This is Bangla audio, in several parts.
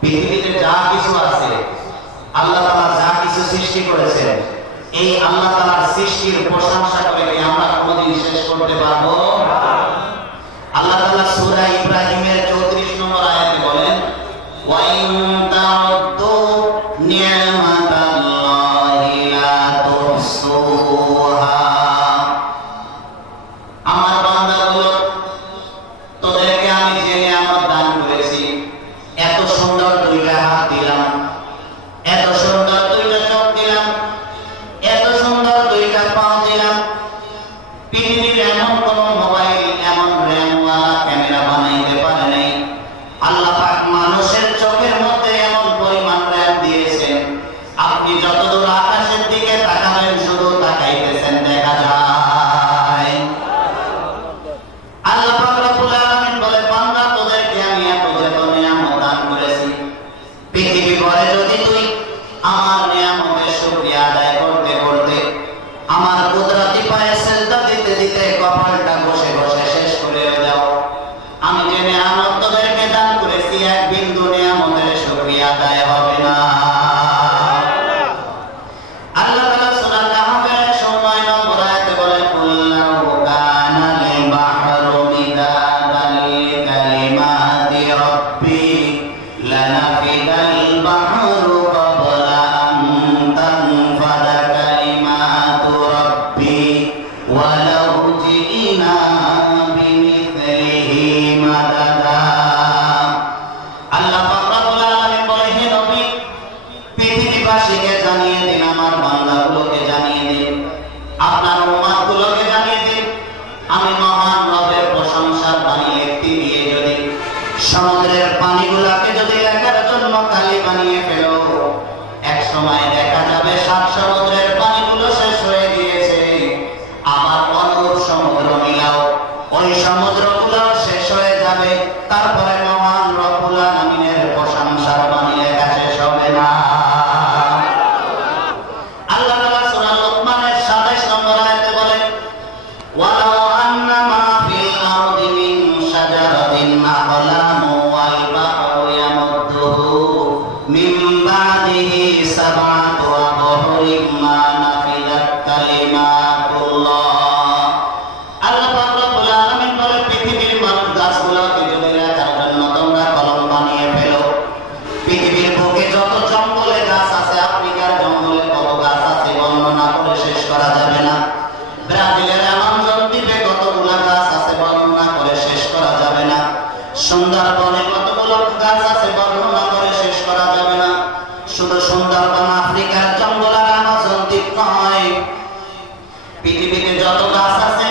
পৃথিবীতে যা কিছু আছে, আল্লাহ তাআলা যা কিছু সৃষ্টি করেছেন, এই আল্লাহ তাআলার সৃষ্টির প্রশংসা করে কি আমরা কোনদিন শেষ করতে পারবো? আল্লাহ তাআলা সূরা ইব্রাহিমের 34 নম্বর আয়াতে বলেন, ওয়া ইন তাউদ্দু নি'মাতাল্লাহি লা তুহসুহা। আমার বান্দাগুলো, তোদেরকে আমি যে নিয়ামত দান করেছি, এত সুন্দর দুইটা হাত দিলাম, এত সুন্দর দুইটা চোখ দিলাম, এত সুন্দর দুইটা পা দিলাম, পৃথিবীর এমন কোন মোবাইল, এমন র্যামওয়ালা ক্যামেরা বানাইতে পারে নাই। আল্লাহ পাক মানুষের চোখের মধ্যে এমন পরিমাণ র্যাম দিয়েছেন, আপনি যতদূর আকাশের দিকে তাকাবেন শুধু তাকাইতেছেন, দেখা যায়। আল্লাহ পাক রব্বুল আলামিন বলে, বান্দা তোদেরকে আমি এত নিয়ামত দান করেছি, পৃথিবী ভরে যদি তুই আমার নিয়ামতের শুকরিয়া আদায় করতে করতে, আমার কুদরতি পায়ে সিজদা দিতে দিতে কপালটা বসে বসে শেষ করে দাও, আমি যে নিয়ামত তোদেরকে দান করেছি এক বিন্দু নিয়ামতের শুকরিয়া আদায় হবে না। আল্লাহ তাআলা সূরা কাহফের 9 নম্বর আয়াতে বলেন, কুল্লাহু কানাল বাহরু মিদাদান লিকালিমাতি রাব্বি লানাফিদাল বাহরু ক্বাবলা আন তানফাদা কালিমাতু রাব্বি ওয়ালাউ জিনা বিমিথলিহি মাদাদা। আল্লাহ পাক রব্বুল আলামিন বলেন, হে নবী, পৃথিবীবাসীকে জানিয়ে দিন, আমার বান্দাগুলোকে জানিয়ে দিন, আপনার উম্মতগুলোকে জানিয়ে দিন, আমি মহান রবের প্রশংসার বাণী লিখতে গিয়ে যদি সমুদ্রের পানিগুলোকে যদি লেখার জন্য কালি বানিয়ে ফেলো, এক সময় দেখা যাবে 7 সমুদ্রের পানিগুলো শেষ হয়ে গিয়েছে, আবার অনুরূপ সমুদ্র মিলাও, ওই সমুদ্রগুলো শেষ হয়ে যাবে, তারপরে মহান রব্বুল আলামিনের প্রশংসার বাণী লেখা শেষ হবে না। আল্লাহ তাআলা সূরা লুকমানের 27 নম্বর আয়াতে বলেন, ওয়ালাউ আন্না মা ফিল আরদি মিন শাজারাতিন আ'লামু ওয়াল বাহরু ইয়ামুদ্দুহু মিন বা'দিহি সাব'াতু আবহুরিন মা নাফিদাত কালিমাতুল্লাহ। আল্লাহ পাক রব্বুল আলামিন বলেন, পৃথিবীর গাছগুলোকে যদি লেখার জন্য তোমরা কলম বানিয়ে ফেলো, পৃথিবীর বুকে যত জঙ্গলে গাছ আছে, আফ্রিকার জঙ্গলে কত গাছ আছে বর্ণনা করে শেষ করা যাবে না, ব্রাজিলের আমাজন দ্বীপে কতগুলো গাছ আছে বর্ণনা করে শেষ করা যাবে না, সুন্দরবনে কতগুলো গাছ আছে বর্ণনা করে শেষ করা যাবে না। শুধু সুন্দরবন আফ্রিকার জঙ্গল আর আমাজন দ্বীপ নয়, পৃথিবীতে যত গাছ আছে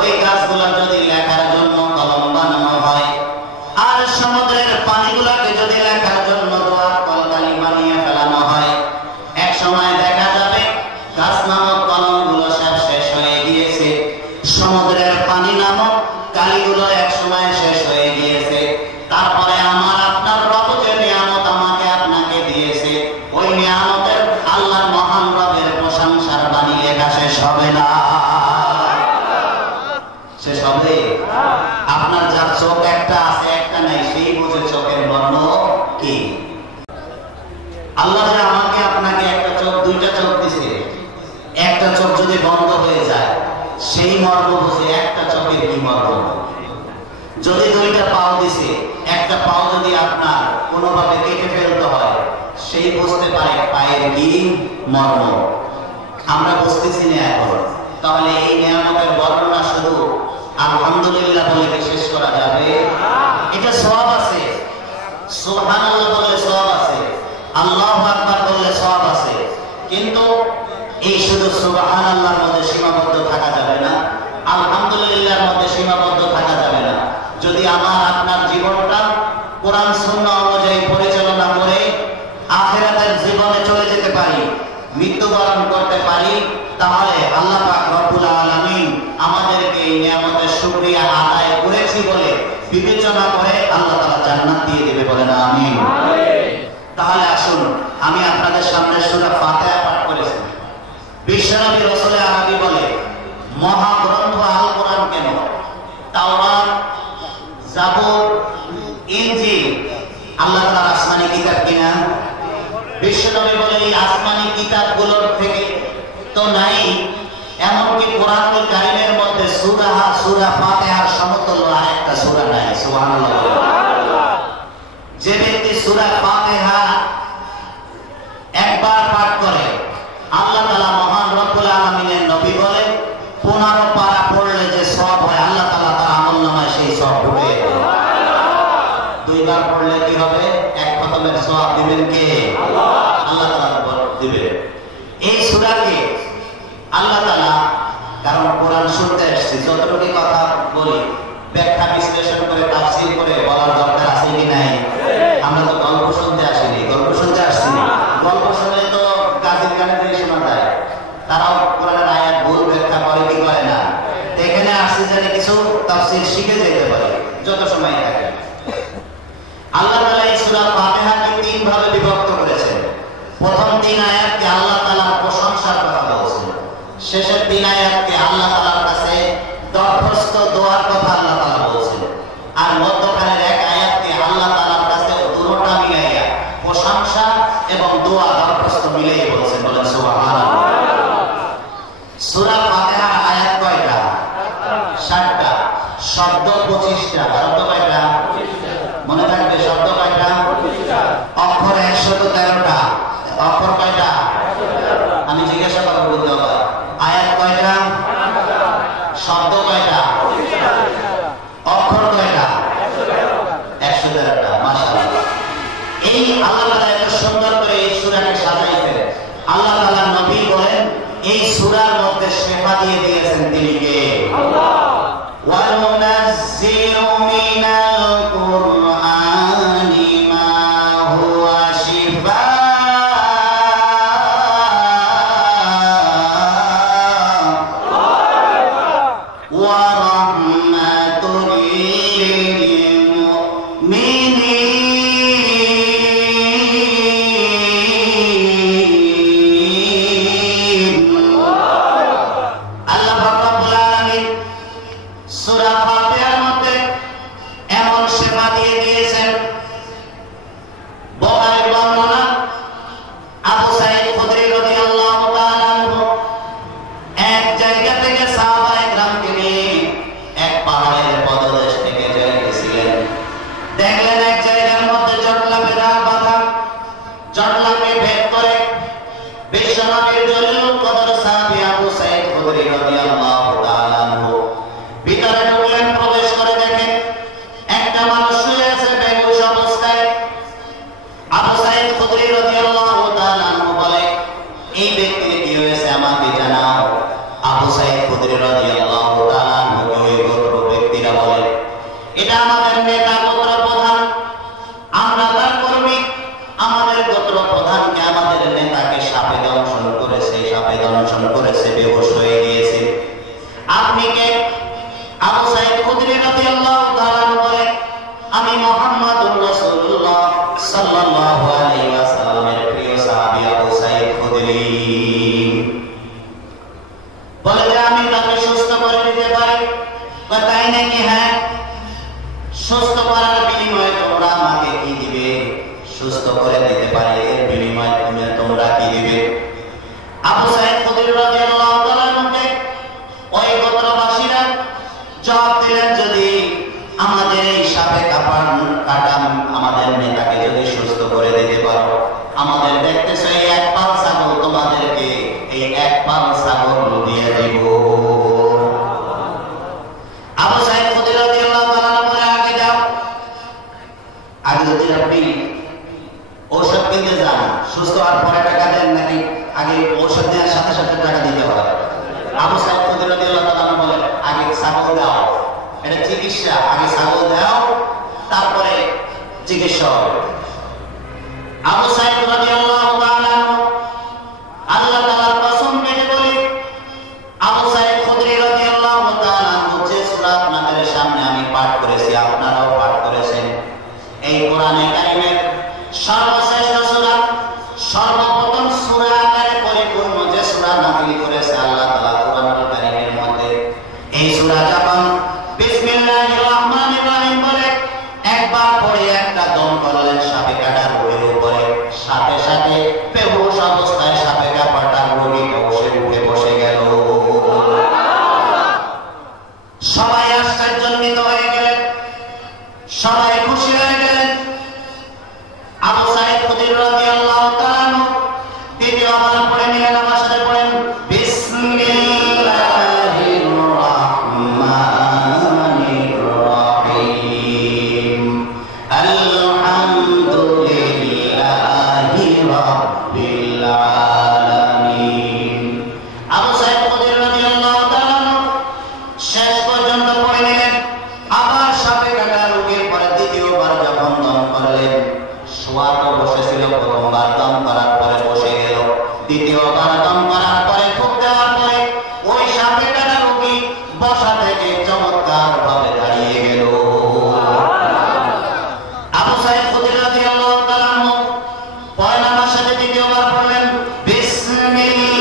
ওই গাছগুলো যদি লেখার জন্য কলম বানানো হয়, আর সমুদ্রের পানিগুলোকে যদি লেখার জন্য দোয়ার কলকালি বানিয়ে ফেলানো হয়, এক সময় দেখা যাবে গাছ নামক কলমগুলো সব শেষ হয়ে গিয়েছে, সমুদ্রের পানি নামক কালিগুলো এক সময় শেষ হয়ে গিয়েছে, তারপরে আমার আপনার রব যে নিয়ামত আমাকে আপনাকে দিয়েছে, ওই নিয়ামতের আল্লাহর মহান রবের প্রশংসার বাণী লেখা শেষ হবে না। শেষ হবে? আপনার যার চোখ একটা আছে একটা নাই, সেই বুঝে চোখের বর্ণ কি। আল্লাহ যে আমাকে আপনাকে একটা চোখ, দুইটা চোখ দিছে, একটা চোখ যদি বন্ধ হয়ে যায় সেই মর্ম বুঝে একটা চোখের কি মর্ম। যদি দুইটা পাও দিছে, একটা পাও যদি আপনার কোনোভাবে কেটে ফেলতে হয়, সেই বুঝতে পারে পায়ের কি মর্ম। আমরা বুঝতেছি না এখন। তাহলে এই নিয়ামতের বর্ণনা শুধু আলহামদুলিল্লাহ বলে শেষ করা যাবে? এটা সওয়াব আছে, সুবহানাল্লাহ বললে সওয়াব আছে, আল্লাহু আকবার বললে সওয়াব আছে, কিন্তু এই শুধু সুবহানাল্লাহর মধ্যে সীমাবদ্ধ থাকা যাবে না, আলহামদুলিল্লাহর মধ্যে সীমাবদ্ধ থাকা যাবে না। যদি আমার আপনার জীবনটা কোরআন সুন্নাহ অনুযায়ী পরিচালনা করে আখিরাতের জীবনে চলে যেতে পারি, মৃত্যুবরণ করতে পারি, তাহলে আল্লাহ পাক রব্বুল আলামিন আমাদেরকে এই নিয়ামতের শুকরিয়া আদায় করেছি বলে বিবেচনা করে আল্লাহ তাআলা জান্নাত দিয়ে দিবে, বলেন আমিন। তাহলে আসুন আমি আপনাদের সামনে সূরা ফাতিহা পাঠ করেছি। বিশ্বনবী রাসূল আরবি বলে, মহাগ্রন্থ আল কোরআন কেন? তাওরাত, জাবুর, ইনজিল আল্লাহ তাআলার আসমানী কিতাব বিশ্বনবী বলে এই আসমানি কিতাবগুলোর থেকে তো নাই, এমনকি কোরআনুল কারীমের মধ্যে সূরা ফাতিহার সমতুল্য আরেকটা সূরা নাই। সুবহানাল্লাহ। যে ব্যক্তি সূরা ফাতিহা একবার পাঠ করে, আল্লাহ তাআলা মহান রব্বুল আলামিনের নবী বলেন 15 পারা পড়লে যে সওয়াব হয়, আল্লাহ তাআলা তার আমলনামায় সেই সওয়াব ঢুকিয়ে দেন। দুইবার পড়লে কি হবে? এক খতমের সওয়াব দিবেন কে? আল্লাহ তাআলা দিবেন। এই সূরাকে আল্লাহ তাআলা, কারণ কোরআন শুনতে এসেছি, যতটুকু কথা বলি ব্যাখ্যা বিশ্লেষণ করে তাফসীর করে বলার দরকার আছে কি নাই? আমরা তো গল্প শুনতে আসিনি, গল্প শুনতে আসছি। গল্প শুনলে তো গাছের গানে দিয়ে শোনা যায়, তারাও কোরআনের আয়াত ভুল ব্যাখ্যা করে কি করে না। এখানে আসছে জানি কিছু তাফসীর শিখে যেতে পারে যত সময় থাকে। আল্লাহ তাআলা এই সূরা ফাতিহাকে 3 ভাবে বিভক্ত করেছেন। প্রথম 3 আয়াতকে আল্লাহ তাআলার প্রশংসার কথা বলছেন, শেষের 3 আয়াতকে আল্লাহ তাআলার কাছে দরখাস্ত দোয়ার কথা আল্লাহ তাআলা বলছেন, আর মধ্যখানের 1 আয়াতকে আল্লাহ তাআলার কাছে দুটোটা মিলাইয়া প্রশংসা এবং দোয়া দরখাস্ত মিলিয়ে বলছেন। বলেন সুবহানাল্লাহ। সূরা ফাতিহার আয়াত কয়টা? 60টা। শব্দ 25টা। শব্দ কয়টা? মনে থাকবে শব্দ কয়টা? অক্ষর 113টা। অক্ষর কয়টা? আমি জিজ্ঞাসা করব বলতে হবে। আয়াত কয়টা? শব্দ কয়টা? অক্ষর কয়টা? 113টা। মাশাআল্লাহ। এই আল্লাহ তাআলা এত সুন্দর করে এই সূরাকে সাজাইছেন। আল্লাহ তাআলা নবী বলেন এই সূরার মধ্যে শিফা দিয়ে দিয়েছেন তিনি কে? আল্লাহ। ওয়া নুনাজ্জিলু মিনাল কুরআনি মা হুয়া শিফা ওয়া রাহমাতুল লিল মুমিনিন। আল্লাহ রাব্বুল আলামিন সূরা ফাতিহার মধ্যে এমন সেবা দিয়ে দিয়েছেন। বুখারীর বর্ণনা, আবু সাঈদ খুদরি রাদিয়াল্লাহু তাআলা আনহু এক জায়গা থেকে সাহাবায়ে কেরামকে নিয়ে এক পাহাড়ের পদদেশ থেকে যাইতেছিলেন। দেখলেন এক জায়গার মধ্যে জটলা বেঁধা বাঁধা। জটলাকে ভেদ করে বিশ্বনবীর জলিলুল কদর সাহাবী আবু সাঈদ খুদরি রাদিয়াল্লাহু তাআলা আনহু ভিতরে ঢুকলেন। প্রবেশ করে দেখেন একটা মানুষ শুয়ে আছে বেহুশ অবস্থায়। আবু সাঈদ খুদরি রাদিয়াল্লাহু তাআলা আনহু বলে, এই ব্যক্তির কি হয়েছে আমাকে জানাও। আবু সাঈদ খুদরি রাদিয়াল্লাহু তাআলা আনহু ওই গোত্র ব্যক্তিরা বলে, এটা আমাদের নেতা গোত্র প্রধান, আমরা তার কর্মী। আমাদের গোত্র প্রধানকে, আমাদের নেতাকে সাপে দংশন করেছে, বেহুশ হয়ে গিয়েছে। আপনি কে? আবু সাঈদ খুদরি রাদিয়াল্লাহু তাআলা আনহু বলে, আমি মুহাম্মাদুর রাসূলুল্লাহ সাল্লাল্লাহু আলাইহি ওয়াসাল্লামের প্রিয় সাহাবী আবু সাঈদ খুদরি। বলে যে আমি তাকে সুস্থ করে দিতে পারি। তাই নাকি? হ্যাঁ। সুস্থ করার বিনিময়ে তোমরা আমাকে কি দিবে? সুস্থ করে দিতে পারি, এর বিনিময়ে তোমরা কি দিবে? আবু সাঈদ খুদরি রাদিয়াল্লাহু তাআলা আনহুকে ওই গোত্রবাসীরা জবাব দিলেন, যদি আমাদের এই সাপে কাটা আমাদের নেতাকে যদি সুস্থ করে দিতে পারো, আমাদের দেখতেছো এই 1 পাল ছাগল, তোমাদেরকে এই 1 পাল ছাগল দিয়ে দিব। আবু সাঈদ খুদরি রাদিয়াল্লাহু তাআলা বলে, আগে যাও। আগে যদি আপনি ঔষধ কিনতে যান, সুস্থ হওয়ার পরে টাকা দেন নাকি আগে ঔষধ দেওয়ার সাথে সাথে টাকা দিতে হবে? আবু সাঈদ খুদরি রাদিয়াল্লাহু তাআলা বলে, আগে ছাগল দাও, এটা চিকিৎসা, আগে ছাগল দাও তারপরে চিকিৎসা হবে। আবু সাঈদ রাদিয়াল্লাহু তাআলা আনহু আল্লাহ তাআলার কসম কেটে বলে, আবু সাঈদ খুদরি রাদিয়াল্লাহু তাআলা আনহু যে সূরা আপনাদের সামনে আমি পাঠ করেছি, আপনারাও পাঠ করেছেন, এই কোরআনে কারীমের সর্বশ্রেষ্ঠ সূরা, সর্বপ্রথম সূরা আকারে পরিপূর্ণ যে সূরা নাযিল করেছে আল্লাহ তাআলা কোরআনুল কারীমের মধ্যে, এই সূরা যখন বিসমিল্লাহির রহমানির রহিম বলে একবার পড়ে একটা দম করলেন সাপে কাটার উপরে, সাথে সাথে দোয়া তো বসেছিল, প্রথমবার দম করার পরে বসে গেল, দ্বিতীয়বার দম করার পরে ফুঁক দেওয়ার পরে ওই সাপে কাটা রোগী বসা থেকে চমৎকার ভাবে দাঁড়িয়ে গেল। আবু সাঈদ খুদরি রাদিয়াল্লাহু তাআলা আনহু পয়লা মাসে দ্বিতীয়বার পড়লেন বিসমিল্লাহির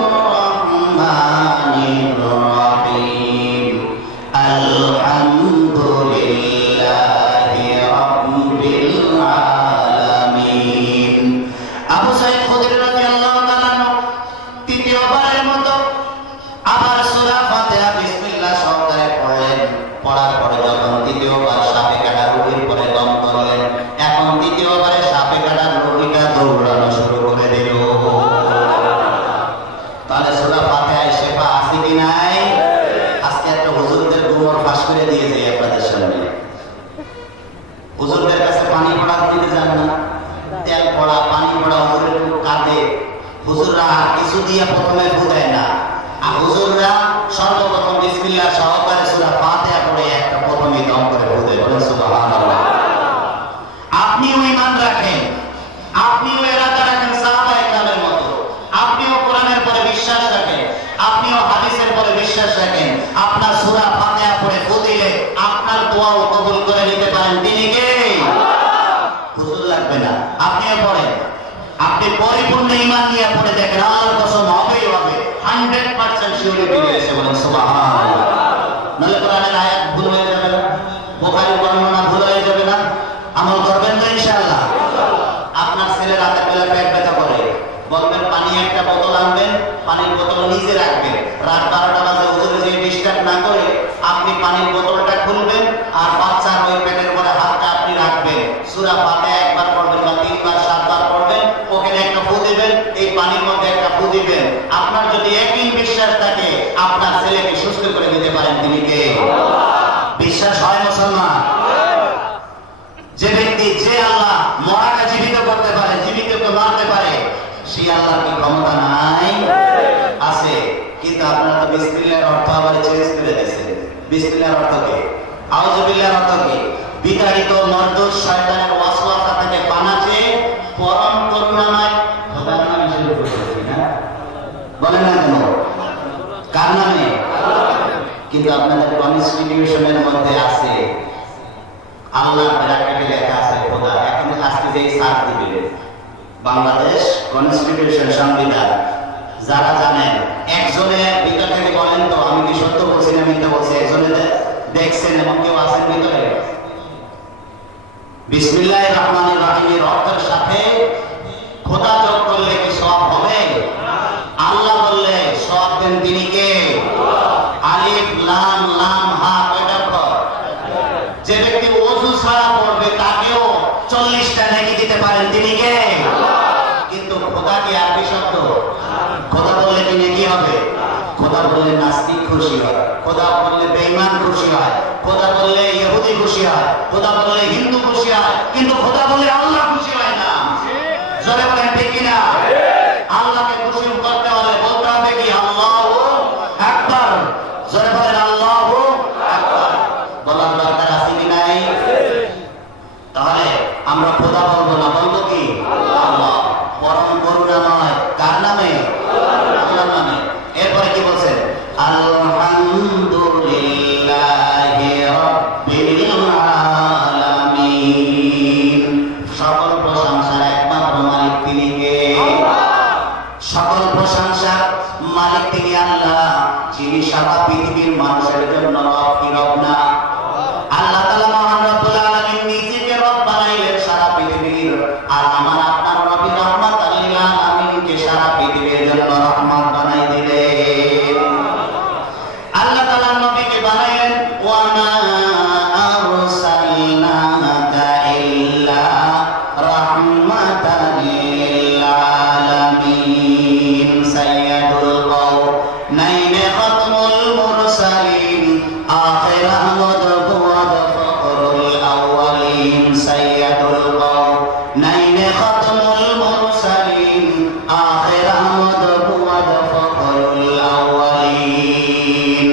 রহমানির রহিম আলহামদুলিল্লাহি রাব্বিল আলামিন। আবু সাঈদ খুদরি রাদিয়াল্লাহু তাআলা আনহু তৃতীয়বারের মতো আবার সূরা ফাতিহা বিসমিল্লাহ সহকারে পড়লেন। পড়ার পরে যখন তৃতীয়বার সাপে কাটা রোগীর পরে দম করলেন, এখন তৃতীয়বারে সাপে কাটা রোগীটা দৌড়ানো শুরু করে দিল। তাহলে সূরা ফাতিহায় শেফা আছে কি নাই? আজকে একটা হুজুরদের গোমর ফাঁস করে দিয়েছে আপনাদের সামনে। হুজুরদের কাছে পানি পড়া দিতে যান না, তেল পড়া পানি পড়া হুজুরের কাঁধে, হুজুররা কিছু দিয়ে প্রথমে বুঝায় না, আর হুজুররা সর্বপ্রথম বিসমিল্লাহ সহকারে সূরা ফাতিহা পড়ে একটা প্রথমে দম করে বুঝে বলেন সুবহানাল্লাহ। আপনিও ঈমান রাখেন, আপনিও এরাদা রাখেন সাহাবায়ে কেরামের মতো, আপনিও কোরআনের পরে বিশ্বাস রাখেন, আপনিও হাদিসের পরে বিশ্বাস রাখেন। আপনার সূরা ফাতিহা পড়ে বুঝিলে আপনার দোয়াও কবুল করে নিতে পারেন। তিনি কে? হুজুর লাগবে না, আপনিও পড়েন। আপনি পরিপূর্ণ ঈমান নিয়ে পড়ে দেখেন, আল্লাহর কসম হবেই হবে, 100% সিউরিটি দিয়েছে বলেন সুবহানাল্লাহ। নাহলে কোরআনের আয়াত ভুল হয়ে যাবে না, বুখারীর বর্ণনা ভুল হয়ে যাবে না। আমল করবেন তো ইনশাআল্লাহ। আপনার ছেলে রাতে বেলা পেট ব্যথা করে, বলবেন পানি একটা বোতল আনবেন, পানির বোতল নিচে রাখবেন, রাত 12টা বাজে হুজুরে যে ডিস্টার্ব না করে আপনি পানির বোতলটা খুলবেন আর বাচ্চার ওই পেটের পরে হাতটা আপনি রাখবেন, সূরা ফাতিহা একবার পড়বেন বা 3 বার 7 বার পড়বেন, ওখানে একটা ফু দিবেন, এই পানির মধ্যে একটা ফু দিবেন। আপনার যদি একই বিশ্বাস থাকে আপনার ছেলেকে সুস্থ করে দিতে পারেন। তিনি কে? বিশ্বাস হয় মুসলমান? যে ব্যক্তি, যে আল্লাহ মরাকে জীবিত করতে পারে, জীবিতকে মারতে পারে, সেই আল্লাহর কি ক্ষমতা নাই? আছে। কিন্তু আপনারা তো বিসমিল্লাহর অর্থ আবার চেঞ্জ করে দিয়েছেন। বিসমিল্লাহর অর্থ কি? আউযু বিল্লাহর অর্থ কি? বিতাড়িত মরদুদ শয়তানের ওয়াসওয়াসা থেকে পানা চেয়ে পরম করুণাময় খোদার নামে শুরু করেছি না? বলেন না কেন? কার নামে? কিন্তু আপনাদের কনস্টিটিউশনের মধ্যে আছে আল্লাহর ব্র্যাকেটে লেখা আছে খোদা। এখন আজকে যেই সার দিবেন বাংলাদেশ কনস্টিটিউশন সংবিধান, যারা জানেন একজনে ভিতর থেকে বলেন তো, আমি কি সত্য বলছি না মিথ্যা বলছি? একজনে দেখছেন এমন কেউ আছেন ভিতরে? বিসমিল্লাহির রহমানির রহিমের অর্থের সাথে খোদা যোগ করলে কি সওয়াব হবে? আল্লাহ বললে সওয়াব দেন তিনি কে? আলিফ লাম লাম হা কয়টা অক্ষর? যে ব্যক্তি ওযু ছাড়া পড়বে তাকেও 40টা নেকি দিতে পারেন। তিনি কে? কিন্তু খোদা কি আরবি শব্দ? খোদা বললে কি নেকি হবে? খোদা বললে নাস্তিক খুশি হয়, খোদা বললে বেঈমান খুশি হয়, খোদা বললে ইহুদি খুশি হয়, খোদা বললে হিন্দু খুশি হয়, কিন্তু খোদা বললে আল্লাহ খুশি হয় না। জোরে বলেন ঠিক কিনা? আল্লাহকে খুশি করতে হলে বলতে হবে কি? আল্লাহু আকবার। জোরে বলেন আল্লাহু আকবার। বলার দরকার আছে কি নাই? তাহলে আমরা খোদা বলবো না, বলবো কি? আল্লাহ। পরম করুণাময় কার নামে? আল্লাহর নামে। এরপরে কি বলছেন? আলহামদুলিল্লাহি রাব্বিল আলামিন। সকল প্রশংসার একমাত্র মালিক তিনি কে? সকল প্রশংসার মালিক তিনি আল্লাহ, যিনি সারা পৃথিবীর মানুষের জন্য রব। কি রব না? আল্লাহ তাআলা মহান রব্বুল আলামিন নিজেকে রব বানাইলেন সারা পৃথিবীর, আর আমার আপনার নবী রাহমাতুল লিল আলামিনকে সারা পৃথিবীর জন্য রহমত বানাই দিলেন। আল্লাহ তাআলা নবীকে বানাইলেন ওয়া মা আরসালনাকা ইল্লা রাহমাতাল লিল আলামিন। সাইয়্যিদুল কাওনাইন খাতমুল মুরসালিন আখির আহমদ ওয়া ফখরুল আউয়ালিন। সাইয়্যিদুল কাওনাইন খাতমুল মুরসালিন আখির আহমদ ওয়া ফখরুল আউয়ালিন।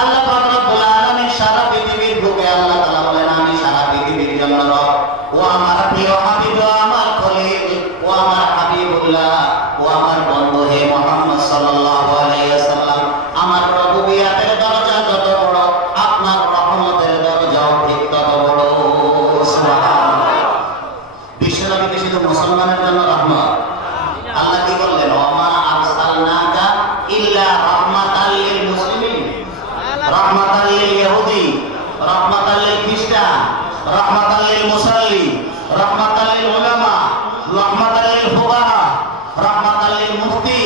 আল্লাহ পাক রব্বুল আলামিন সারা পৃথিবীর বুকে আল্লাহ তাআলা বলেন আমি সারা পৃথিবীর জন্য রব। ও আমার প্রিয় হাবিব আমার খলিল, ও আমার হাবিবুল্লাহ, ও আমার বন্ধু হে মুহাম্মদ সাল্লাল্লাহু আলাইহি ওয়াসাল্লাম, আমার রবুবিয়াতের দরজা যত বড়, আপনার রহমতের দরজাও ঠিক তত বড়। সুবহানাল্লাহ। বিশ্বনবী শুধু মুসলমানের জন্য রহমত। আল্লাহ কি বললেন? ওমা আরসালনাকা ইল্লা রাহমাতাল লিল মুসলিমিন, রাহমাতাল লিল ইহুদি, রাহমাতাল লিল খ্রিস্টান, রাহমাতাল লিল মুসাল্লি, রাহমাতাল লিল উলামা, রাহমাতাল লিল ফুকাহা, রাহমাতাল লিল মুফতি,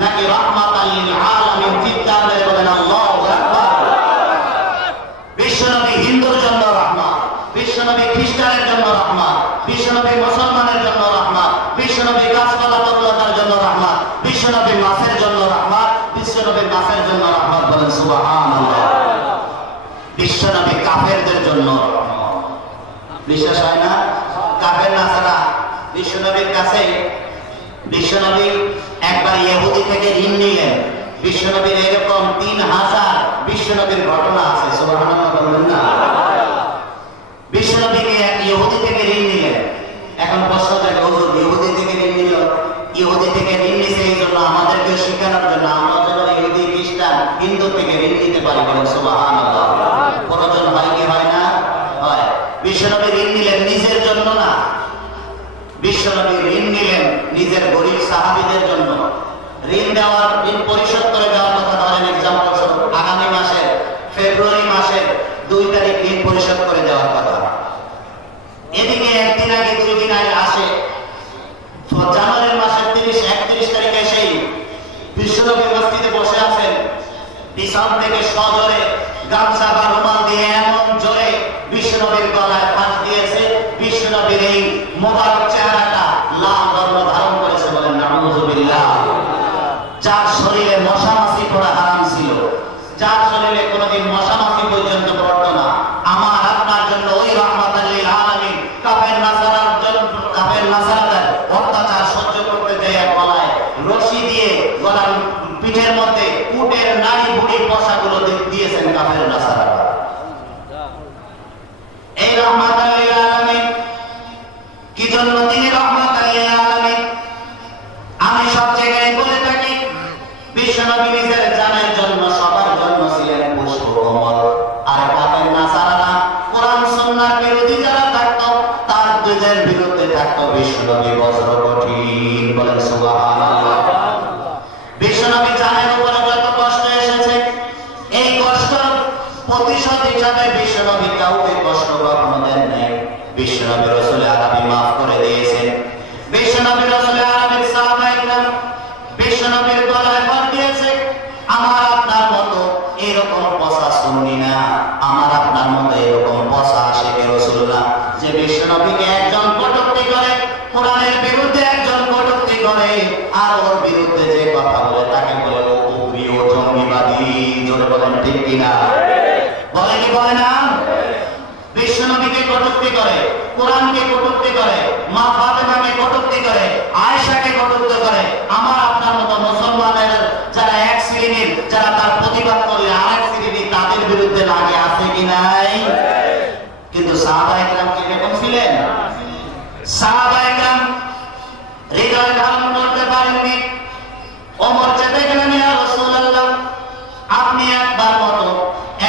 নাকি রাহমাতাল লিল আলামিন? চিৎকার করে বলেন আল্লাহু আকবার। বিশ্বনবী হিন্দুর জন্য রহমত, বিশ্বনবী খ্রিস্টানের জন্য রহমত, বিশ্বনবী মুসলমানের জন্য রহমত, বিশ্বনবী গাছপালা তরুলতার জন্য রহমত, বিশ্বনবী মাছের জন্য রহমত, বিশ্বনবী মাছের জন্য রহমত। বলেন সুবহানাল্লাহ। বিশ্বনবী কাফেরদের জন্য রহমত। বিশ্বাস হয় না? কাফের নাসারা বিশ্বনবীর কাছে, বিশ্বনবী একবার ইহুদি থেকে ঋণ নিলেন। বিশ্বনবীর এরকম 3000 বিশ্বনবীর ঘটনা আছে। সুবহানাল্লাহ বলবেন না? বিশ্বনবীকে এক ইহুদি থেকে ঋণ নিলেন। এখন প্রশ্ন জাগে, হুজুর ইহুদি থেকে ঋণ নিল, ইহুদি থেকে ঋণ নিছে এই জন্য আমাদেরকে শেখানোর জন্য আমরা যেন ইহুদি খ্রিস্টান হিন্দু থেকে ঋণ নিতে পারি। বলেন সুবহানাল্লাহ। প্রয়োজন হয় কি হয় না? হয়। বিশ্বনবী ঋণ নিলেন নিজের জন্য না, বিশ্বনবী ঋণ নিলেন নিজের গরিব সাহাবীদের জন্য। ঋণ দেওয়ার, ঋণ পরিশোধ করে দেওয়ার কথা ধরেন এক্সাম্পল স্বরূপ আগামী মাসের ফেব্রুয়ারি মাসের 2 তারিখ ঋণ পরিশোধ করে দেওয়ার কথা। এদিকে একদিন আগে 2 দিন আগে আসে জানুয়ারি মাসের 31 তারিখে সেই বিশ্বনবী মসজিদে বসে আছেন। পিছন থেকে সজোরে গামছা বা রুমাল দিয়ে এমন জোরে বিশ্বনবীর গলায় ফাঁস দিয়েছে, বিশ্বনবীর এই মোবারক চেহারাটা লাল বর্ণ ধারণ করেছে। বলেন নাউযুবিল্লাহ। যার শরীরে মশা মাছি পড়া হারাম ছিল, যার শরীরে কোনোদিন মশা মাছি পর্যন্ত পড়তো না, আমার আপনার জন্য ওই রাহমাতাল লিল আলামিন কাফের নাসারার জন্য, কাফের নাসারাদের অত্যাচার সহ্য করতে দেয় গলায় রশি দিয়ে গলার পিঠের মধ্যে উটের নাড়ি বুড়ি পশাগুলো দিয়েছেন কাফের নাসারারা। এই রাহমাতাল লিল আলামিন কি জন্য তিনি রাহমাতাল লিল আলামিন? আমি সব জায়গায় বলে থাকি বিশ্বনবী নিজের জানের জন্য সবার জন্য ছিলেন পুষ্পকমল। আর কাফের নাসারারা কোরআন সুন্নাহর বিরোধী যারা থাকতো তার দুজের বিরুদ্ধে থাকতো বিশ্বনবী বজ্র কঠিন। বলেন সুবহানাল্লাহ। বিশ্বনবী জানের উপরে যত কষ্ট এসেছে, এই কষ্ট প্রতিশোধ হিসাবে বিশ্বনবী কাউকে কষ্ট কখনো দেন নাই। বিশ্বনবী রাসূল আরবি মাফ করে দিয়েছেন। বিশ্বনবী রাসূল আরবির সাহাবায়ে কেরাম বিশ্বনবীর গলায় ফাঁস দিয়েছে। আমার আপনার মতো এরকম পচা সুন্নি না, আমার আপনার মতো এরকম পচা আশিকে রাসূলুল্লাহ যে বিশ্বনবীকে একজন কটূক্তি করে, কোরআনের বিরুদ্ধে একজন কটূক্তি করে, আর ওর বিরুদ্ধে যে কথা বলে তাকে বলে ও উগ্রী ও জঙ্গিবাদী। জোরে বলেন ঠিক কিনা? বলে কি বলে না? বিশ্বনবীকে কটূক্তি করে, কোরআনকে কটূক্তি করে, মা ফাতেমাকে কটূক্তি করে, আয়েশাকে কটূক্তি করে। আমার আপনার মতো মুসলমানের যারা এক শ্রেণীর, যারা তার প্রতিবাদ করলে আরেক শ্রেণী, তাদের বিরুদ্ধে লাগে আছে কি নাই? কিন্তু সাহাবায়ে কেরাম কি এরকম ছিলেন? সাহাবায়ে কেরাম হৃদয় ধারণ করতে পারেননি। ওমর চেতে গেলেন, ইয়া রাসূলুল্লাহ আপনি একবার মতো,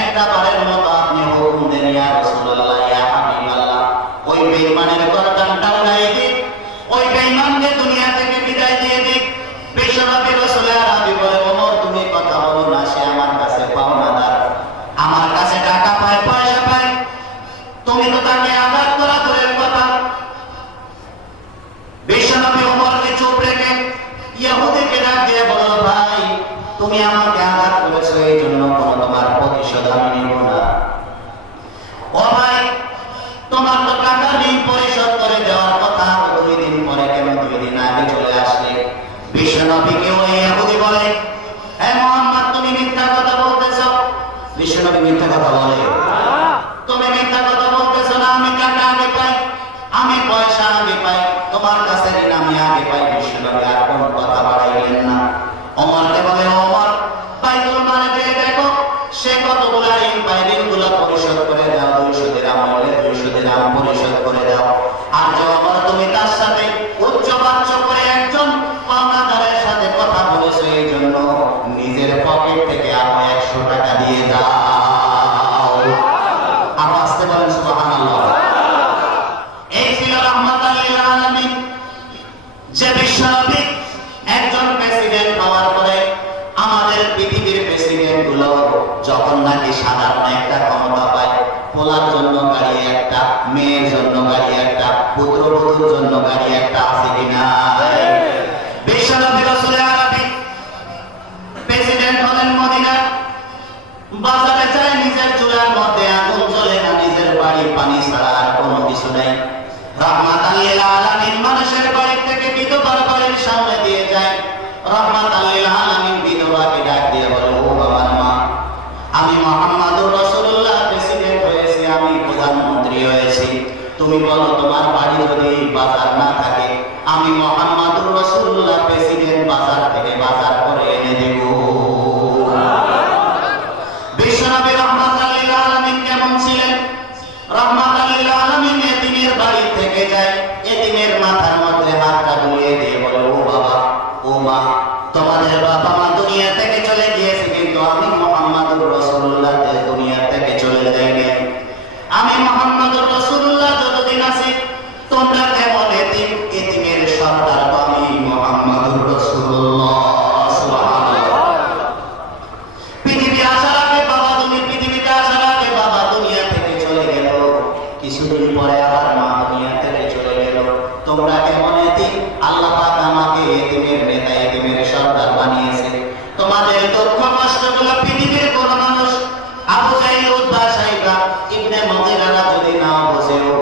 একটা বারের মতো আপনি হুকুম দেন ইয়া রাসূলুল্লাহ, ইয়া হাবিবাল্লাহ, ওই বেঈমানের গর্দানটা উড়াই দিন, ওই বেঈমানকে দুনিয়া থেকে বিদায় দিয়ে দিন। বিশ্বনবী রাসূল আরবি বলে, ওমর তুমি কথা বলো না, সে আমার কাছে পাওনাদার, আমার কাছে টাকা পায়, পয়সা পায়, তুমি তো তাকে আঘাত করা দূরের কথা। বিশ্বনবী ওমরকে চুপ রেখে ইহুদিকে ডাক দিয়ে বলল, ভাই তুমি আমাকে আঘাত করেছো, এই জন্য কোনো তোমার প্রতিশোধ আমি নিব না। ও ভাই তোমার তো টাকা ঋণ পরিশোধ করে দেওয়ার কথা, 2 দিন পরে কেন 2 দিন আগে চলে আসলে? বিশ্বনবীকে ওই ইহুদি বলে, হে মুহাম্মদ তুমি মিথ্যা কথা বলতেছো। বিশ্বনবী মিথ্যা কথা বলে? তুমি মিথ্যা কথা বলতেছো না, আমি টাকা আগে পাই, আমি পয়সা আগে পাই, তোমার কাছে ঋণ আমি আগে পাই। বিশ্বনবী আর কোন কথা বাড়াইলেন না। ওমরকে বলে, ওমর বাইতুল মালে দিয়ে দেখো সে কতগুলো ঋণ পায়, ঋণগুলো পরিশোধ করে দাও, 200 দিরহাম হলে 200 দিরহাম পরিশোধ করে দাও। আর যে ওমর যে বিশ্বনবী একজন প্রেসিডেন্ট হওয়ার পরে আমাদের পৃথিবীর প্রেসিডেন্ট গুলো যখন নাকি সাধারণ একটা ক্ষমতা পায়, পোলার জন্য গাড়ি একটা, মেয়ের জন্য গাড়ি একটা, পুত্রবধূর জন্য গাড়ি একটা, আছে কিনা? বিশ্বনবী রাসূল আরবি প্রেসিডেন্ট হলেন মদিনা। বাজারে যায়, নিজের চুলার মধ্যে আগুন জ্বলে না, নিজের বাড়ি পানি ছাড়া আর কোনো কিছু নেই। রাহমাতাল লিল আলামিন মানুষের বাড়ি থেকে বিধবার বাড়ির সামনে দিয়ে যায়। রাহমাতাল লিল আলামিন বিধবাকে ডাক দিয়ে বলে, ও বাবার মা, আমি মুহাম্মদুর রাসূলুল্লাহ প্রেসিডেন্ট হয়েছি, আমি প্রধানমন্ত্রী হয়েছি, তুমি বলো তোমার বাড়ি যদি বাজার না থাকে, আমি মুহাম্মদুর রাসূলুল্লাহ প্রেসিডেন্ট বাজার থেকে বাজার করে এনে দেব। বিশ্বনবী রাহমাতাল লিল আলামিন কেমন ছিলেন? রাহমাতাল লিল আলামিন এতিমের বাড়ি থেকে যায়, এতিমের মাথার মধ্যে হাতটা বুলিয়ে দিয়ে বলে, ও বাবা, ও মা, তোমাদের বাবা মা দুনিয়া থেকে চলে গিয়েছে, কিন্তু আমি মুহাম্মদুর রাসূলুল্লাহ দুনিয়া থেকে চলে যাইনি। আমি মুহাম্মদুর রাসূলুল্লাহ যতদিন আছি, তোমরা কেমন এতিম, এতিমের সর্দার তো আমি মুহাম্মদুর রাসূলুল্লাহ। সুবহানাল্লাহ। পৃথিবী আসার আগে বাবা, তুমি পৃথিবীতে আসার আগে বাবা দুনিয়া থেকে চলে গেল, কিছুদিন পরে আবার মা দুনিয়া থেকে চলে গেল, তোমরা কেমন এতিম, আল্লাহ পাক আমাকে এতিমের নেতা, এতিমের সর্দার বানিয়েছে। তোমাদের দুঃখ কষ্টগুলো পৃথিবীর কোন মানুষ, আবু জাহেল, উতবা, সাইবা, ইবনে মুগীরা যদি না বোঝেও,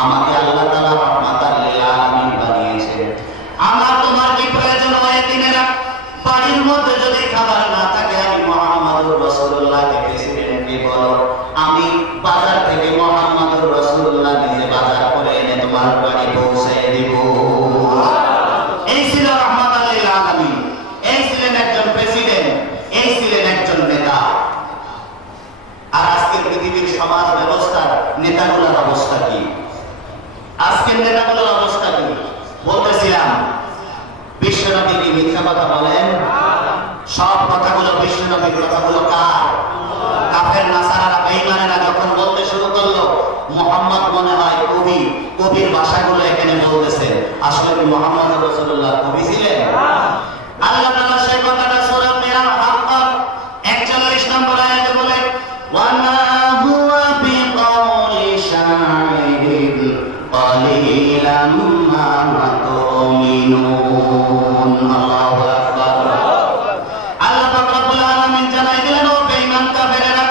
আমাকে আল্লাহ তাআলা রাহমাতাল লিল আলামিন বানিয়েছে। আমার তোমার কি প্রয়োজন হয় এতিমেরা? বাড়ির মধ্যে যদি খাবার না থাকে, আমি মুহাম্মদুর রাসূলুল্লাহকে প্রেসিডেন্টকে বলো, আমি বাজার থেকে মুহাম্মদুর রাসূলুল্লাহ নিজে বাজার করে এনে তোমার বাড়ি পৌঁছে দেব। এই ছিল রাহমাতাল লিল আলামিন, এই ছিলেন একজন প্রেসিডেন্ট, এই ছিলেন একজন নেতা। আর আজকের পৃথিবীর সমাজ ব্যবস্থার নেতাগুলোর অবস্থা কি? আজকের নেতাগুলোর অবস্থা কি? বলতেছিলাম, বিশ্বনবী কি মিথ্যা কথা বলেন? সব কথাগুলো বিশ্বনবীর কথাগুলো কার? কাফের নাসারারা, বেঈমানেরা যখন বলতে শুরু করলো, মুহাম্মদ মনে হয় কবি, কবির ভাষাগুলো এখানে বলতেছে। আসলে কি মুহাম্মদ রাসূলুল্লাহ কবি ছিলেন? আল্লাহ তাআলা সেই কথাটা সূরা আল-হাক্কার 41 নম্বর আয়াতে বলে, ওয়া মা হুয়া বিকাউলি শাইরিন কালিলাম মা তুমিনুন। আল্লাহু আকবার। আল্লাহ পাক রব্বুল আলামিন জানাই দিলেন, ও বেঈমান কাফেরেরা,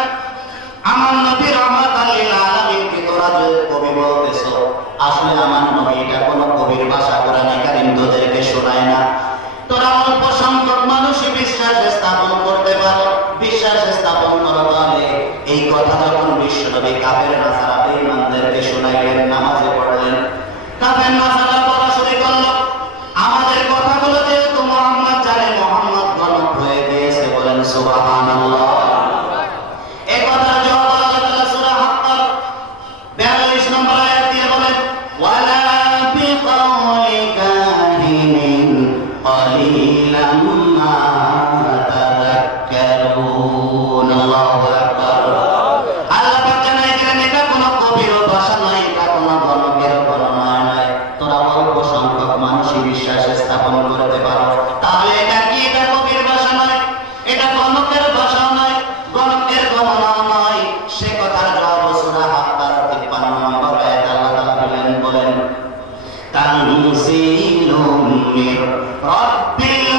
আমার নবী রাহমাতাল লিল আলামিনকে তোরা যে কবি বলতেছো, আসলে আমার নবী এটা কোন কবির ভাষা কোরআনে কারীম তোদেরকে শোনায় না। তোরা অল্প সংখ্যক মানুষই বিশ্বাস স্থাপন করতে পারো, বিশ্বাস স্থাপন করো। তাহলে এই কথা যখন বিশ্বনবী কাফের নাসারা বেঈমানদেরকে শোনাইলেন, নামাজে পড়লেন, কাফের নাসারা পড়াশুনি করলো, আমাদের কথাগুলো যেহেতু মুহাম্মদ জানে, মুহাম্মদ গণক হয়ে গিয়েছে, বলেন সুবহানাল্লাহ। এই কথার জবাব আল্লাহ তাআলা সূরা হাক্কার 42 নম্বর আয়াত দিয়ে বলেন, ওয়ালা বিকাউলি কাহিনিন কালিলাম মা তাযাক্কারুন। আল্লাহু আকবার। আল্লাহ পাক জানাই দিলেন, এটা কোনো কবির ভাষা নয়, এটা কোনো গণকের গণনা নয়। তোরা অল্প সংখ্যক মানুষই বিশ্বাস স্থাপন করতে পারো, তাহলে এটা কি? এটা কবির ভাষা নয়, এটা গণকের ভাষা নয়, গণকের গণনা নয়। সে কথার জবাব সূরা হাক্কার 53 নম্বর আয়াতে আল্লাহ তাআলা বলেন, তানজিলুম মির রাব্বিল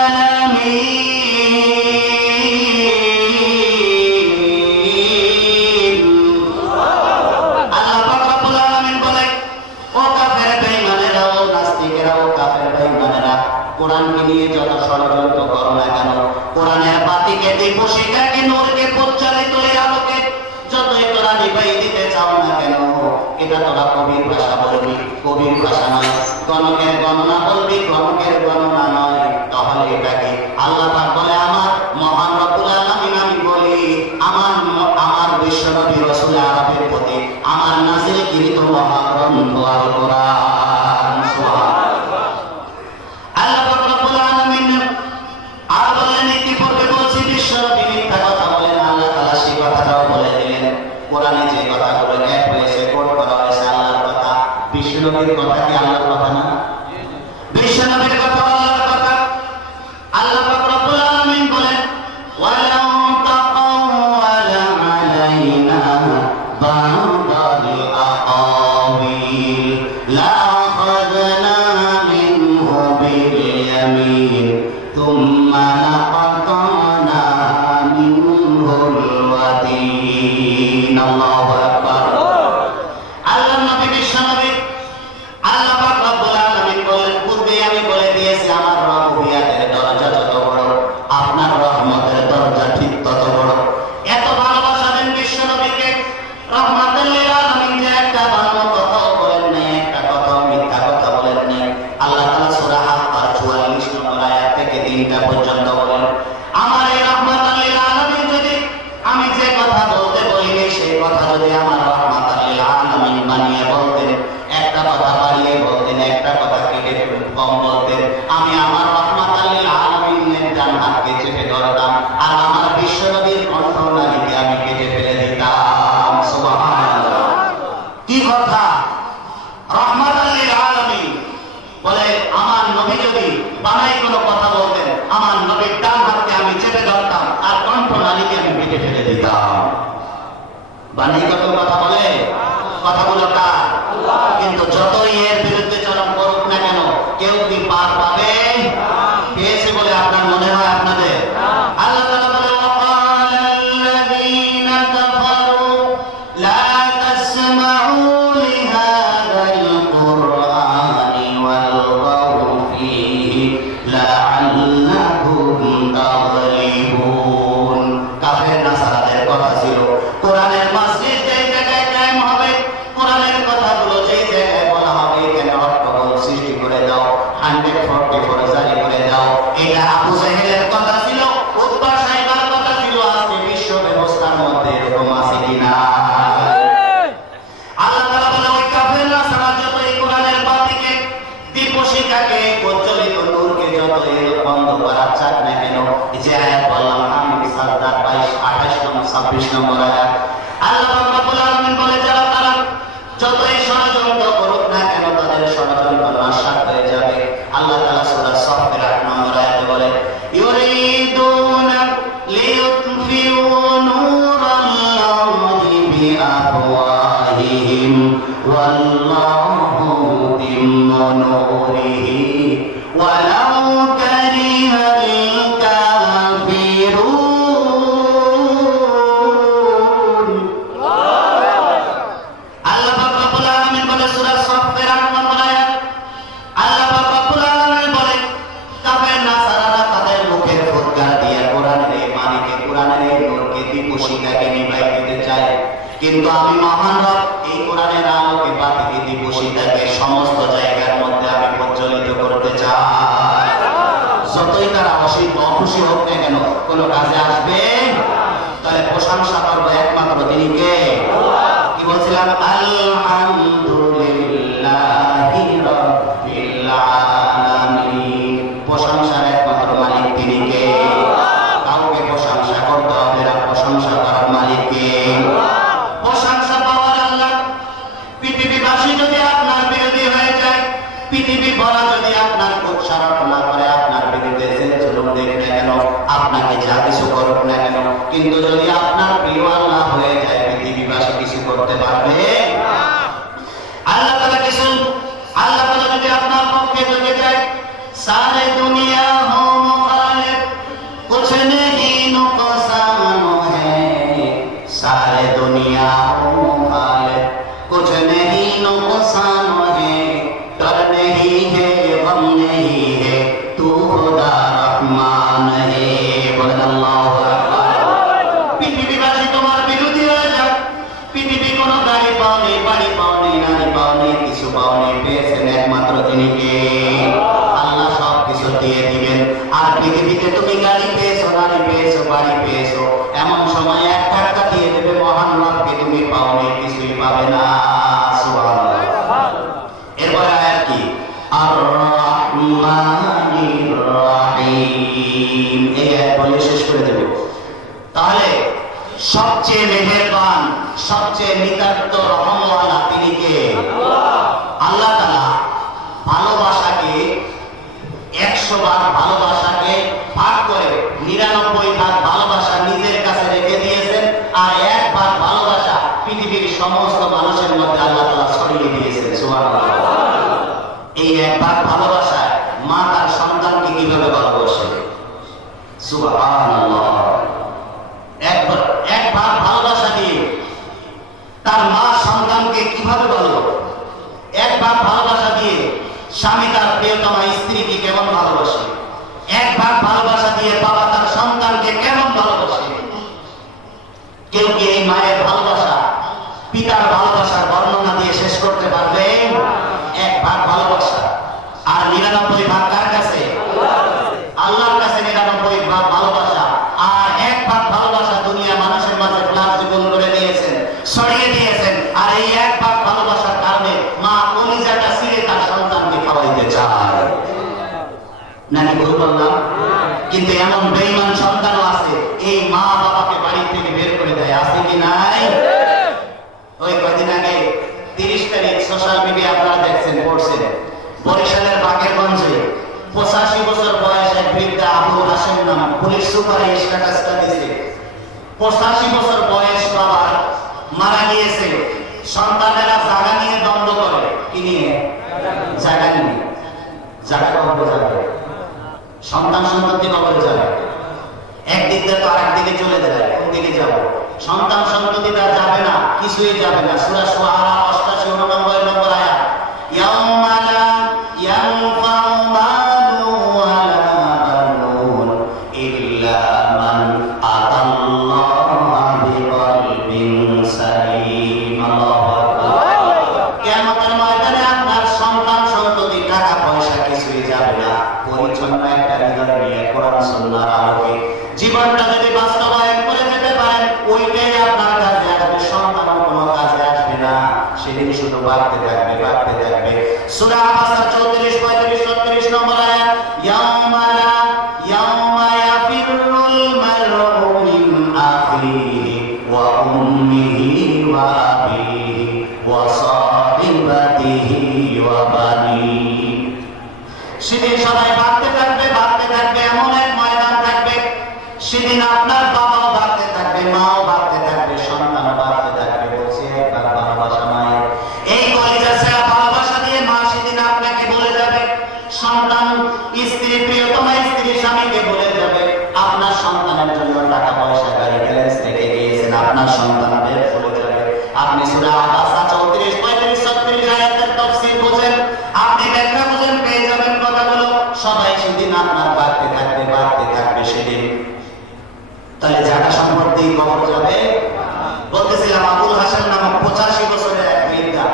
আলামিন। আল্লাহ পাক রব্বুল আলামিন বলে, ও কাফের বেঈমানেরা, ও নাস্তিকেরা, ও কাফের বেঈমানেরা, কোরআনকে নিয়ে যত ষড়যন্ত্র করো না কেন, কোরআনের বাতিকে দীপশিখাকে, নূরকে, প্রজ্জ্বলিত এই আলোকে যতই তোরা নিভাই দিতে চাও না কেন, এটা তোরা কবির ভাষা বলবি, কবির ভাষা নয়। গণকের গণনা বলবি, গণকের গণনা নয়। তাহলে এটা কি? আল্লাহ পাক বলে, আমার মহান রব্বুল আলামিন, আমি বলি, আমার বিশ্বনবী রাসূল আরবের প্রতি আমার নাযিলকৃত মহাগ্রন্থ আল কোরআন। সুবহানাল্লাহ। আল্লাহ পাক রব্বুল আলামিন আর বললেন, ইতিপূর্বে বলছি বিশ্বনবী মিথ্যা কথা বলেন, আল্লাহ তাআলা সেই কথাটাও বলে দিলেন। কোরআনে যে কথাগুলো লেখা হয়েছে, কোট করা হয়েছে আল্লাহর কথা, বিশ্বনবীর কথা কি আল্লাহর কথা না? বিশ্বনবীর কথা আল্লাহর কথা। আল্লাহ পাক রব্বুল আলামিন বলেন ওয়ালাউ তাকাওয়ালা আলাইনা বা'দাল আকাওয়িল লা আখাযনা মিনহু বিল ইয়ামিন থুম্মা লাকাতানা মিনহুল ওয়াতিন। আল্লাহু আকবার। আল্লাহর নবী বিশ্বনবী আল্লাহ পাক রব্বুল আলামিন বলেন পূর্বে আমি বলে দিয়েছি আমার রহমতের দরজা যত বড় আপনার রহমতের দরজা ঠিক তত বড়। এত ভালোবাসা দেন বিশ্বনবীকে রহমাতুল লিল আলামিন যে একটা ভালো কথা বলেন নাই, একটা কথা মিথ্যা কথা বলেন নাই। আল্লাহ তাআলা সূরা হাক্কার 44 নম্বর আয়াত থেকে 3টা পর্যন্ত বলেন আমার এই রহমাতুল লিল আলামিন যদি আমি যে কথা বলতে বলি সেই কথা যদি আমার রহমাতুল লিল আলামিন বানিয়ে বলতেন, একটা কথা বাড়িয়ে বলতেন, একটা কথা কেটে কম বলতেন, আমি আমার রহমাতুল লিল আলামিনের ডান হাতকে চেপে ধরতাম আর আমার বিশ্বনবীর কণ্ঠনালীকে আমি কেটে ফেলে দিতাম। সুবহানাল্লাহ। কি কথা! রহমাতুল লিল আলামিন বলে আমার নবী যদি বানাই কোনো কথা বলতেন আমার নবীর ডান হাতকে আমি চেপে ধরতাম আর কণ্ঠনালীকে আমি কেটে ফেলে দিতাম। বানাই কত কথা বলে, কথাগুলো কার? কিন্তু যতই এর বিরুদ্ধে চরণ করুক না কেন কেউ কি পার পাবে? পেয়েছে বলে আপনার মনে হয় আপনাদের? আল্লাহ তাআলা বলে ওয়াকালাল্লাযীনা কাফারু লা তাসমাউ লিহাযাল কুরআনি ওয়ালগাউ ফীহি লাআল্লাকুম তাগলিবুন। কাফের নাসারাদের কথা ছিল কোরআনের মাসজিদ যেই জায়গায় কায়েম হবে, কোরআনের কথাগুলো যেই জায়গায় বলা হবে এখানে হট্টগোল সৃষ্টি করে দাও, 144 জারি করে দাও। এটা আবু জাহেলের কথা ছিল, উতবা সাইবার কথা ছিল। আজকে বিশ্ব ব্যবস্থার মধ্যে এরকম আছে কিনা? আল্লাহ তাআলা বলে ওই কাফের নাসারা যত এই কোরআনের বাতিকে দীপশিখাকে প্রজ্বলিত নূরকে যত বন্ধ করার চাক না কেন, যে আয়াত বললাম আমি সাজদা 28 নম্বর 26 নম্বর আয়াত আল্লাহ রাব্বুল আলামিন বলে যারা তারা যতই ষড়যন্ত্র করুক না কেন তাদের ষড়যন্ত্র নাশাত হয়ে যাবে। আল্লাহ তাআলা সূরা সাফের 8 নম্বর আয়াতে বলে ইউরিদুনা লিইউতফিউ নূরাল্লাহি বিআফওয়াহিহিম ওয়াল্লাহু মুতিম্মু নূরিহি ওয়ালাউ কারিহাল কাফিরুন। আল্লাহ পাক রব্বুল আলামিন বলে সূরা সাফের 8 নম্বর আয়াত আল্লাহ পাক রব্বুল আলামিন বলে কাফের নাসারারা তাদের মুখের ফুৎকার দিয়ে কোরআনের মানিকে কোরআনের নূরকে দীপশিখাকে নিভাই দিতে চায়, কিন্তু আমি মহান রব এই কোরআনের আলোকে বাতিকে দীপশিখাকে সমস্ত জায়গার মধ্যে আমি প্রজ্বলিত করতে চাই। যতই তারা অখুশি হোক না কেন কোনো কাজে আসবে। তাহলে প্রশংসা করবো একমাত্র তিনি কে? কি বলছিলাম? আলহামদুলিল্লাহি রাব্বিল আলামিন। প্রশংসার একমাত্র মালিক তিনি কে? কাউকে প্রশংসা করতে হবে না, প্রশংসা করার মালিক কে? প্রশংসা পাওয়ার আল্লাহ। পৃথিবীবাসী যদি আপনার বিরোধী হয়ে যায়, পৃথিবী ভরা যদি আপনার উৎসারণ না করে, আপনার বিরুদ্ধে যে জুলুম দেখ না কেন, আপনাকে যা কিছু করুক না কেন, কিন্তু যদি আপনার প্রিয় আল্লাহ হয়ে যায় পৃথিবীবাসী কিছু করতে পারবে? আল্লাহ তাআলা কিছু আল্লাহ তাআলা যদি আপনার পক্ষে লেগে যায়, সারে দুনিয়া হো মুখালিফ কুছ নেহি নুকসান হ্যায়, সারে দুনিয়া হো মুখালিফ কুছ নেহি নুকসান হ্যায়, ডর নেহি হে গম নেহি হে তু খুদা রহমান হে। বলেন আল্লাহু আকবার। পৃথিবীবাসী তোমার বিরোধী হয়ে যাক, পৃথিবী কোনো গাড়ি পাওনি, বাড়ি পাওনি, নারী পাওনি, কিছু পাওনি, পেয়েছেন একমাত্র তিনি কে? আল্লাহ সব কিছু দিয়ে দিবেন। আর পৃথিবীতে তুমি গাড়ি পেয়েছো, নারী পেয়েছো, বাড়ি পেয়েছো, এমন সময় এক ধাক্কা দিয়ে দেবে মহান রবকে তুমি পাওনি, কিছুই পাবে না। সুবহানাল্লাহ। এরপরে আয়াত কি? আর রহমানির রহিম। এই আয়াত বলে শেষ করে দেব। তাহলে সবচেয়ে মেহেরবান, সবচেয়ে নিতান্ত রহমওয়ালা তিনি কে? আল্লাহ তাআলা ভালোবাসাকে এই একবার ভালোবাসায় মা তার সন্তানকে কিভাবে ভালোবাসে, সুবহানাল্লাহ। একবার ভালোবাসা দিয়ে তার মা সন্তানকে কিভাবে ভালো, একবার ভালোবাসা দিয়ে স্বামী তার প্রিয়তমা স্ত্রীকে কেমন ভালোবাসে, একবার ভালোবাসা দিয়ে বাবা তার সন্তানকে কেমন ভালোবাসে। কেউ কি এই মায়ের ভালোবাসা, পিতার ভালোবাসার বর্ণনা দিয়ে শেষ করতে পারবে? একবার ভালোবাসা। আর 99 ভাগ কার কাছে? আল্লাহর কাছে 99 ভাগ ভালোবাসা। আর একবার ভালোবাসা দুনিয়া মানুষের মাঝে ফ্লাক্সিবল করে দিয়েছেন, ছড়িয়ে দিয়েছেন। আর এই একবার ভালোবাসার কারণে মা কলিজাটা ছিঁড়ে তার সন্তানকে খাওয়াইতে চায়, নাকি ভুল বললাম? কিন্তু এমন বেঈমান সন্তানও আছে, এই মা বাবাকে বাড়ি থেকে বের করে দেয়, আছে কি নাই? ওই কদিন আগে 30 তারিখ সোশ্যাল মিডিয়া আপনারা দেখছেন, পড়ছেন, বরিশালের বাকেরগঞ্জে 85 বছর বয়স এক বৃদ্ধা আবু হাসেম নাম পুলিশ সুপার স্ট্যাটাসটা দিয়েছে। 85 বছর বয়স বাবার, মারা গিয়েছে। সন্তানেরা জায়গা নিয়ে দ্বন্দ্ব করে, কি নিয়ে? জায়গা নিয়ে। জায়গা কবে যাবে? সন্তান সন্ততি কবে যাবে? একদিক দিয়ে তো আরেকদিকে চলে যায়, কোন দিকে যাব? সন্তান সন্ততি তার যাবে না, কিছুই যাবে না। সূরা শুআরা 88-89 নম্বর আয়াত, ইয়াউমা লা ইয়ানফাউ মালুন ওয়ালা বানুন ইল্লা মান আতাল্লাহা বিকলবিন সালিম। আল্লাহু আকবার। কিয়ামতের ময়দানে আপনার সন্তান সন্ততি, টাকা পয়সা কিছুই যাবে না, পরিচ্ছন্ন একটা হৃদয় নিয়ে কোরআন সুন্নাহর আলোকে জীবনটা যদি বাস্তবায়ন করে যেতে পারেন, ওইটাই আপনার কাছে আসবে, সন্তান কোনো কাজে আসবে না। সেদিন শুধু বাড়তে থাকবে, বাড়তে থাকবে। সূরা আবাসা 34-35-36 নম্বর আয়াত, ইয়াউমা ইয়াফিরুল মারউ মিন আখিহি ওয়া উম্মিহি ওয়া আবিহি ওয়া সাহিবাতিহি ওয়া বানিহি। সেদিন সবাই বাড়তে থাকবে, বাড়তে থাকবে। এমন এক ময়দান থাকবে, সেদিন আপনার বাবাও বাড়তে থাকবে, মাও বাড়তে থাকবে, সন্তানও বাড়তে থাকবে। বলছে একবার ভালোবাসা মায়ের, এই কলিজা ছেঁড়া ভালোবাসা দিয়ে মা সেদিন আপনাকে বলে যাবে, সন্তান স্ত্রী, প্রিয়তমা স্ত্রী স্বামীকে বলে যাবে, আপনার সন্তানের জন্য টাকা পয়সা গাড়ি ব্যালেন্স রেখে গিয়েছেন, আপনার সন্তানদের বলে যাবে। আপনি সূরা আবাসা 34-35-36 আয়াতের তাফসীর বোঝেন, আপনি ব্যাখ্যা বোঝেন, পেয়ে যাবেন কথাগুলো। সবাই সেদিন আপনার বাড়তে থাকবে, বাড়তে থাকবে সেদিন। তাহলে জায়গা সম্পত্তি কবর যাবে। বলতেছিলাম, আবুল হাসান নামক 85 বছরের এক বৃদ্ধা,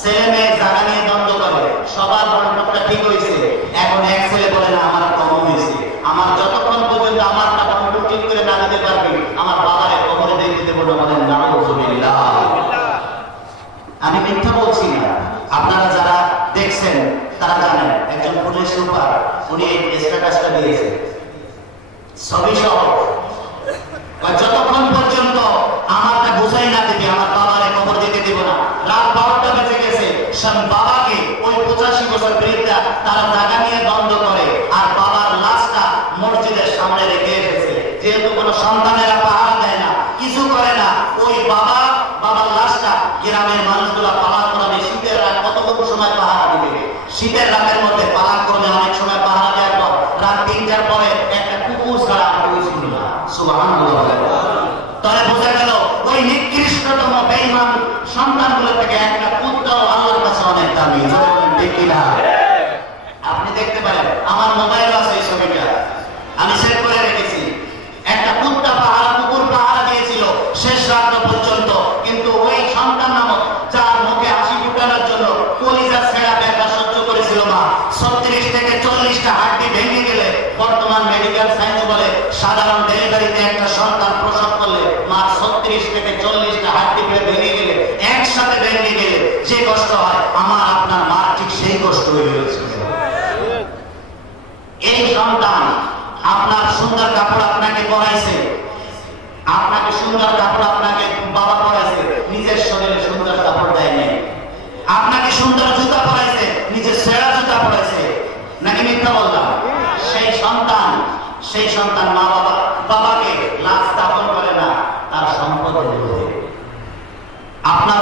ছেলে মেয়ে জায়গা নিয়ে দ্বন্দ্ব করে, সবার বন্টনটা ঠিক হয়েছে। এখন এক ছেলে বলে না, আমার কম হয়েছে, আমার যতক্ষণ পর্যন্ত আমার টাকা ঠিক করে না দিতে পারবে, আমার বাবারে কবরে দিয়ে দিতে বলে। বলেন নাউযুবিল্লাহ। আমি মিথ্যা বলছি না, আপনারা যারা দেখছেন তারা জানেন। একজন পুলিশ সুপার, উনি এই স্ট্যাটাসটা দিয়েছে, ছবি সহ, যতক্ষণ পর্যন্ত আমারটা বুঝাই না দিবে, আমার বাবারে কবর দিতে দিব না। রাত 12টা বেজে গেছে, বাবাকে ওই 85 বছর বৃদ্ধা তারা জায়গা নিয়ে দ্বন্দ্ব করে, আর বাবার লাশটা মসজিদের সামনে রেখে এসেছে। যেহেতু কোনো সন্তানেরা পাহাড় দেয় না, কিছু করে না, ওই বাবার লাশটা গ্রামের মানুষগুলা পাহাড় করাবে। শীতের রাত কতটুকু সময় পাহারা দিবে? শীতের রাতের মধ্যে পাহাড় করবে, অনেক সময় পাহারা দেওয়ার পর রাত 3টার পরে একটা কুকুর ছাড়া আর কেউ ছিল না। সুবহানাল্লাহ। তাহলে বোঝা গেল ওই নিকৃষ্টতম বেঈমান সন্তানগুলো থেকে একটা পুত্রও আল্লাহর কাছে অনেক দামি। ঠিক কিনা? আপনি দেখতে পারেন, আমার মোবাইলও আছে এই ছবিটা, আমি সেভ করে রেখেছি। একটা কুকুর পাহারা দিয়েছিল শেষ রাত পর্যন্ত, কিন্তু ওই সন্তান নামক যার মুখে হাসি ফুটানোর জন্য কলিজা ছেঁড়া ব্যথা সহ্য করেছিল মা, 36 থেকে 40টা হাড্ডি ভেঙে গেলে, বর্তমান মেডিকেল সায়েন্স বলে সাধারণ ডেলিভারিতে একটা সন্তান প্রসব করলে মা 36 থেকে 40টা হাড্ডি ভেঙে গেলে, একসাথে ভেঙে গেলে যে কষ্ট হয়, আমার আপনার মার ঠিক সেই কষ্ট হয়েছে। এই সন্তান আপনার সুন্দর কাপড় আপনাকে পরাইছে, আপনাকে সুন্দর কাপড় আপনাকে বাবা পরাইছে, নিজের শরীরে সুন্দর কাপড় দেয় নাই। আপনাকে সুন্দর জুতা পরাইছে, নিজের সেরা জুতা পরাইছে, নাকি মিথ্যা বললাম? সেই সন্তান মা বাবাকে লাশ স্থাপন করে না, তার সম্পদ বিরোধী। আপনার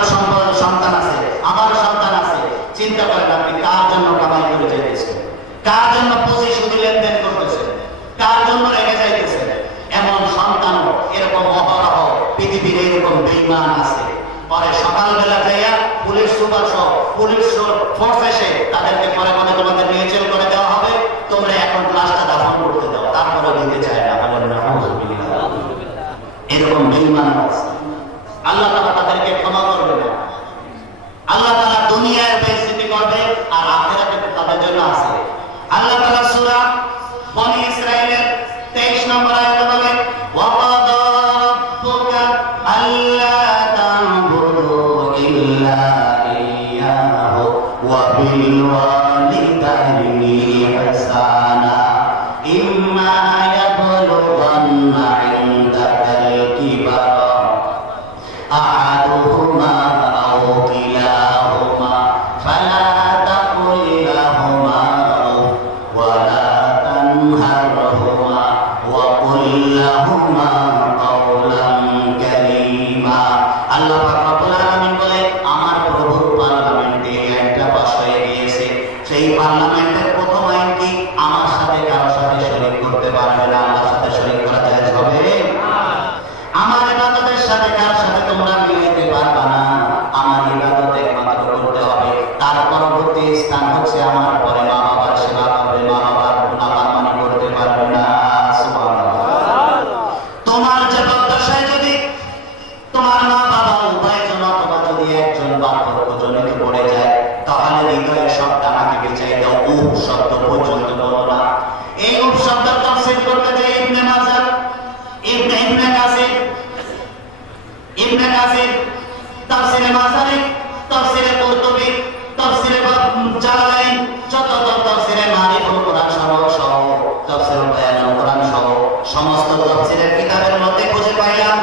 সন্তান আছে, আমারও সন্তান আছে, চিন্তা করেন আপনি কার জন্য কামাই করে যাইতেছেন, কার জন্য পুঁজি সুদি লেনদেন করতেছেন, কার জন্য রেখে যাইতেছেন। এমন সন্তান এরকম অহরহ পৃথিবীর এরকম বেঈমান আছে। পরে সকালবেলা যাইয়া পুলিশ সুপার সহ পুলিশ ফোর্স এসে তাদেরকে পরে পরে তোমাদের নিয়ে জেল করে দেওয়া হবে, তোমরা এখন লাশটা দাফন করতে দাও, তারপরে দিতে চায় না। বলেন আলহামদুলিল্লাহ। এরকম বেঈমান আছে, আল্লাহ তাআলা তাদেরকে ক্ষমা করবে না। আল্লাহ তাআলা দুনিয়ার বেইজ্জতি করবে আর আখিরাতে তাদের জন্য আছে। আল্লাহ তাআলা সূরা বনী ইসরাঈলের 23 নম্বর আয়াতে বলেন, ওয়া ক্বাদা রাব্বুকা আল্লা তা'বুদু ইল্লা ইয়্যাহু ওয়া বিল ওয়ালিদাইনি ইহসানা ইম্মা ইয়াবলুগান্না ইনদাকাল কিবারা আহাদুহুমা আও কিলাহুমা ফালা তাকুল লাহুমা ওয়া লা তানহারহুমা ওয়া কুল লাহুমা কাওলান কারীমা। আল্লাহ পাক রব্বুল আলামিন বলে, আমার প্রভুর পার্লামেন্টে একটা পাস হয়ে গিয়েছে। সেই পার্লামেন্টের প্রথম আইন কি? আমার সাথে কারো সাথে শরীক করতে পারবে না। আল্লাহর সাথে শরীক করা জায়েজ হবে না। আমার ইবাদতের সাথে কার সাথে তোমরা মিলাইতে পারবে না। আমার ইবাদত একমাত্র করতে হবে। তার পরবর্তী স্থান হচ্ছে আমার পরে মা বাবার সেবা করবে, মা বাবার নাফরমানি করতে পারবে না। সুবহানাল্লাহ। তোমার জীবদ্দশায় যদি তোমার মা বাবা উভয়জন অথবা যদি একজন বার্ধক্যজনিত পড়ে যায়, তাহলে হৃদয়ের সব ডানাকে বিছাই দাও, উফ শব্দ পর্যন্ত বলো না। এই উফ শব্দ তাফসীর করতে যে ইবনে মাজাহ, ইবনে কাসির তাফসীরে মাজারি, তাফসীরে কুরতুবী, তাফসীরে জালালাইন, যত তাফসীরে মারিফুল কোরআন সহ তাফসীরে বায়ানুল কোরআন সহ সমস্ত তাফসীরের কিতাবের মধ্যে খুঁজে পাইলাম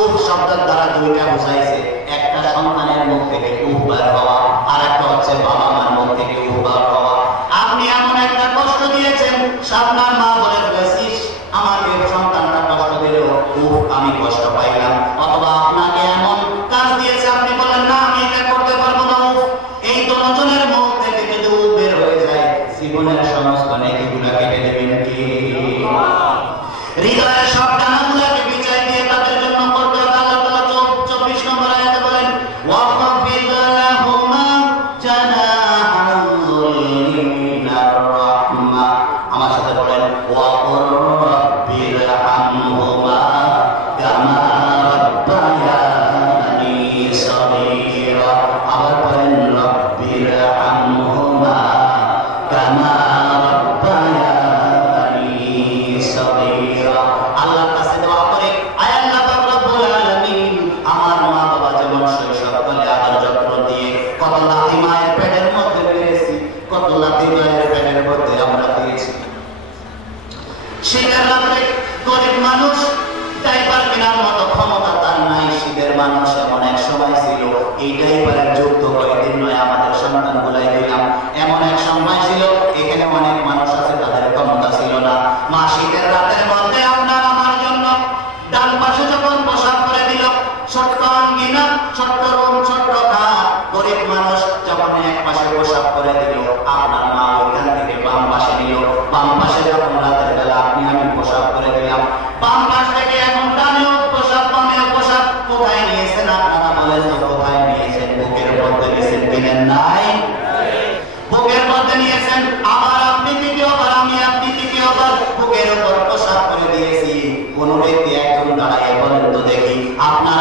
উফ শব্দের দ্বারা দুইটা বোঝাইছে। একটা সন্তানের মুখ থেকে উফ বের হওয়া, আর একটা হচ্ছে বাবা মার মুখ থেকে উফ বের হওয়া। আপনি এমন একটা কষ্ট দিয়েছেন, আপনার মা বলে ফেলেছিস আমাকে সন্তানটা কষ্ট দিল, উফ আমি কষ্ট পাইলাম। অথবা আপনাকে এমন কাজ দিয়েছে, আপনি বলেন না আমি এটা করতে পারবো না, উফ। এই দুজনের মুখ থেকে যদি উফ বের হয়ে যায়, জীবনের সমস্ত নেকিগুলো কেটে দেবেন কি? হৃদয়ের সব ডানাগুলোকে বিছাই দিয়ে তাদের জন্য করতে হবে। আল্লাহ তাআলা 24 নম্বর আয়াতে বলেন, ওয়াখফিদ লাহুমা জানাহাল যুল্লি মিনার রাহমা। আমার সাথে বলেন, ওয়া কুর রাব্বিরহামহুমা কামা রাব্বায়ানি সগীরা। আবার বলেন, রাব্বিরহামহুমা কামা রাব্বায়ানি সগীরা। আল্লাহর কাছে দোয়া করে, আয় আল্লাহ পাক রব্বুল আলামিন, আমার মা বাবা যেমন শৈশবকালে আদর যত্ন দিয়ে কত লাথি মায়ের পেটের মধ্যে মেরেছি, কত লাথি মায়ের পেটের মধ্যে আমরা দিয়েছি। শীতের রাত্রে গরিব মানুষ ডাইপার কেনার মতো ক্ষমতা তার নাই। শীতের মানুষ এমন এক সময় ছিল, এই ডাইপারের যুদ্ধ কয়েকদিন নয় আমাদের সন্তান গুলাই দিলাম। এমন এক সময় ছিল, এখানে অনেক মানুষ আছে তাদের ক্ষমতা ছিল না। মা শীতের রাতের মধ্যে আপনার আমার জন্য ডান পাশে যখন প্রসাব করে দিল, ছোট্ট আঙ্গিনা, ছোট্ট রুম, ছোট্ট খাট, গরিব মানুষ যখন এক পাশে প্রসাব করে দিল, আপনার মা ওইখান থেকে বাম পাশে নিল। বাম পাশে যখন রাতের বেলা আপনি আমি প্রসাব করে দিলাম, বাম পাশ থেকে এখন ডানেও প্রসাব, বামেও প্রসাব। কোথায় নিয়েছেন আপনারা বলেন তো? কোথায় নিয়েছেন? বুকের মধ্যে নিয়েছেন কিনেন নাই? বুকের মধ্যে নিয়েছেন। আবার আপনি দ্বিতীয়বার, আমি আপনি তৃতীয়বার বুকের উপর প্রসাব করে দিয়েছি। কোন ব্যক্তি একজন দাঁড়াইয়ে বলেন তো দেখি, আপনার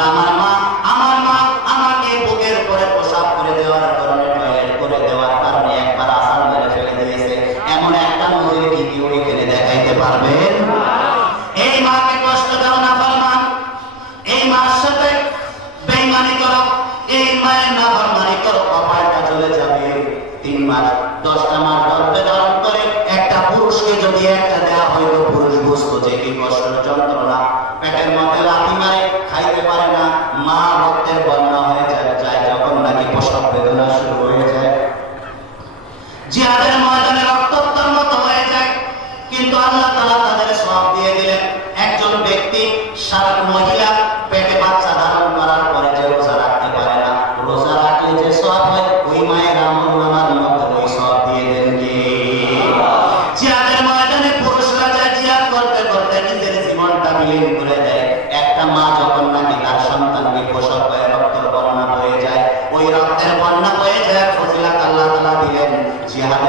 আমার মা আমাকে বুকের উপরে প্রসাব করে দেওয়ার কারণে, টয়লেট করে দেওয়ার কারণে একবার আসার মেরে ফেলে দিয়েছে, এমন একটা নজির কি কেউ এখানে দেখাইতে পারবেন? এই মাকে কষ্ট দাও না ফরমান, এই মার সাথে বেঈমানি করো, এই মায়ের নাফরমানি করো, কপালটা চলে যাবে। 3 মাস 10টা মাস গর্ভে ধারণ করে একটা পুরুষকে যদি একটা দেওয়া হইতো, পুরুষ বুঝতো যে কি কষ্ট যন্ত্রণা।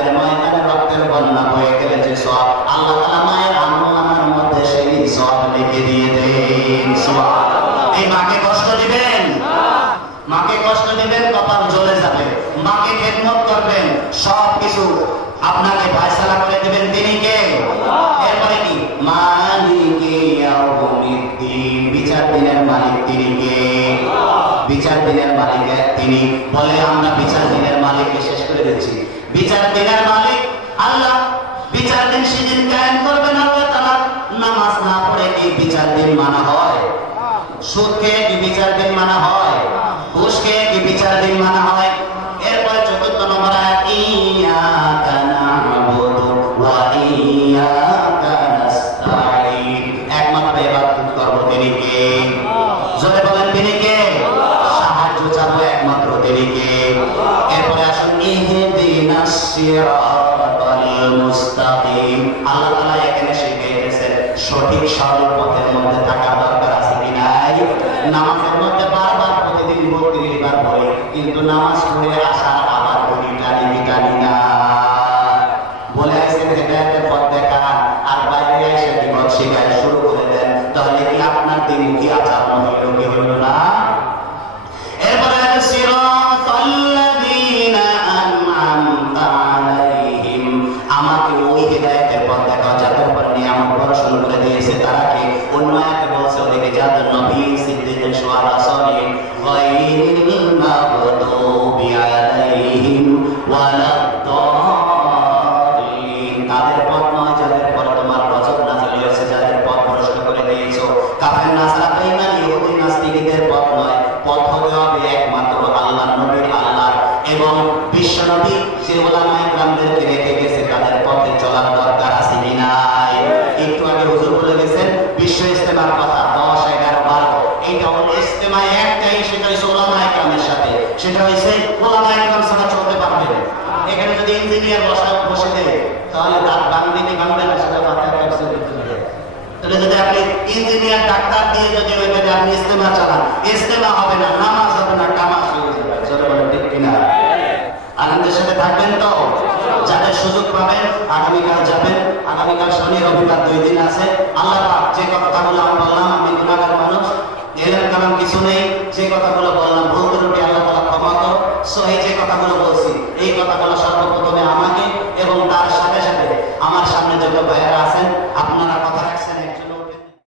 জিহাদের ময়দানে রক্তের বন্যা বয়ে গেলে যে সওয়াব আল্লাহ তাআলা মায়ের আমলনামার মধ্যে সেই সওয়াব লিখে দিয়ে দেন। সুবহানাল্লাহ। এই মাকে কষ্ট দিবেন না, মাকে কষ্ট দিবেন কপাল জ্বলে যাবে। মাকে খেদমত করবেন, সব কিছু আপনাকে ফয়সালা করে দিবেন তিনি কে? এরপরে কি? মালিকি ইয়াউমিদ্দিন, বিচার দিনের মালিক তিনি কে? বিচার দিনের মালিক তিনি। বলে আমরা বিচার দিনের মালিককে শেষ করে দিচ্ছি। বিচার দিনের মালিক আল্লাহ। বিচার দিন সেদিন কায়েম করবেন আল্লাহ তাআলা। নামাজ না পড়ে কি বিচার দিন মানা হয়? সুদ খেয়ে কি বিচার দিন মানা হয়? ঘুষ খেয়ে কি বিচার দিন মানা হয়? এরপরে ৪র্থ নম্বর আয়াত, ইয়াকা না'বুদু ওয়া ইয়াকা নাস্তাঈন, একমাত্র ইবাদত করব তিনি কে? জোরে বলেন তিনি কে? সাহায্য চাবো একমাত্র তিনি কে? এরপরে আসুন ইহদিনাস সিরাতাল মুস্তাকিম, আল্লাহ তাআলা এখানে শিখিয়ে দিয়েছেন সঠিক সরল পথের মধ্যে থাকা দরকার আছে কি নাই? নামাজের মধ্যে বারবার প্রতিদিন ৩২ বার পড়ি, কিন্তু নামাজ পড়ে আসার আবার পড়ি টানি না। বলে আইছেন হেদায়েতের পথ দেখান, আর বাইরে এসে বিপদ শিখায় শুরু করে দেন, তাহলে কি আপনার দিনমুখী আচরণ হইল কি হইল না? এরপরে সিরাতাল্লাযীনা আন'আমতা আলাইহিম, আমাকে ওই হেদায়েতের পথ দেখাও যাদের উপর নিয়ামত বর্ষণ করে দিয়েছে তারা কি? অন্য আয়াতে বলছে ওদিকে যাদের নবী, সিদ্দিক, শুহাদা, সালিহিন, গায়রিল মাগদুবি আলাইহিম ওয়ালাদ-দাল্লিন, তাদের পথ নয় যাদের পর তোমার গজব নাযিল হয়েছে, যাদের পথ ভ্রষ্ট করে দিয়েছো। কাফের নাসারা বেঈমান ইহুদি নাস্তিকদের পথ নয়, পথ হতে হবে একমাত্র আল্লাহর নবীর, আল্লাহর এবং বিশ্ব নবী যে উলামায়ে কেরামদেরকে রেখে গেছে তাদের পথে চলার দরকার আছে কি নাই? একটু আগে হুজুর বলে গেছেন বিশ্ব ইজতেমার কথা 10, 11, 12, এইটা হলো ইজতেমা একটাই, সেটা হচ্ছে উলামায়ে কেরামের সাথে। সেটা হচ্ছে উলামায়ে কেরাম ছাড়া চলতে পারবে না। এখানে যদি ইঞ্জিনিয়ার বসে দেয় তাহলে তার বাংলাদেশি বাংলার সাথে মাথায় কাটছে দিতে হবে। তাহলে যদি আপনি ইঞ্জিনিয়ার ডাক্তার দিয়ে যদি ওই জায়গায় আপনি ইজতেমা চালান, ইজতেমা হবে না, নামাজ হবে না, কামাজ হয়ে যাবে। চলো বলে ঠিক কিনা? আনন্দের সাথে থাকবেন তো? যাদের সুযোগ পাবেন আগামীকাল যাবেন, আগামীকাল শনি রবিবার 2 দিন আছে। আল্লাহ পাক যে